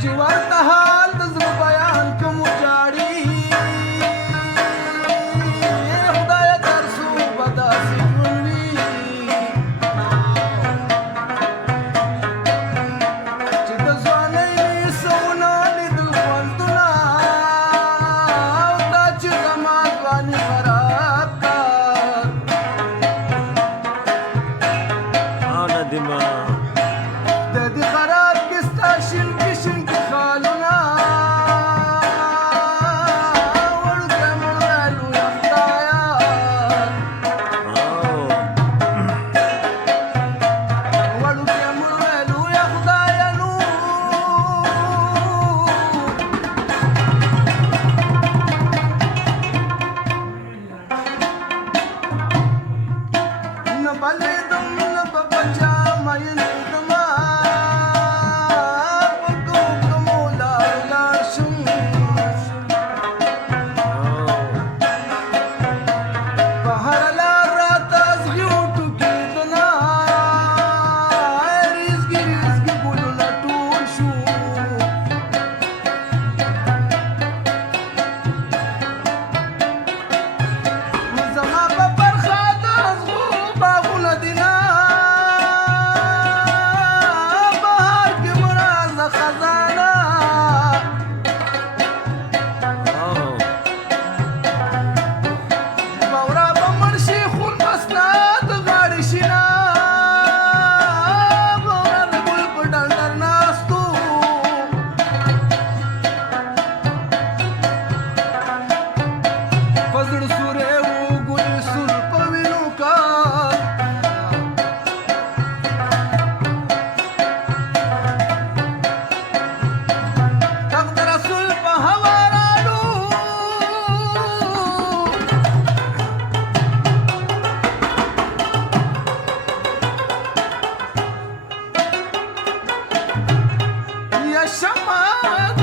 چې ورته حال د زړه بیان کوم وجاړي خدایه تر څو به داسې ژوند وي چې د ځوانۍ مې څه ونه لیدل خوندونه او دا چې زما ځواني خراب کړ ندیمه د دې خراب کې ستا شینکي شینکي خالونه وړوکی مړی لویه خدایه وړوکی مړی لویه خدایه نو نه بلېدم نه به بچا مینېدمه په کوکمو لار لاړ شم په هره لار راته زغي وټوکېدله ریزګي ریزګي ګلونه ټول شو زما په برخه د زغو باغونه دي نه بهار کې مرازه خزانه بورا به مړ شي خون به ستا د غاړې شینه بورا د ګل په ډنډر ناستو په زړه سوری و ګل سور په وینو کال تخت رسول په هوارانو یا شمع د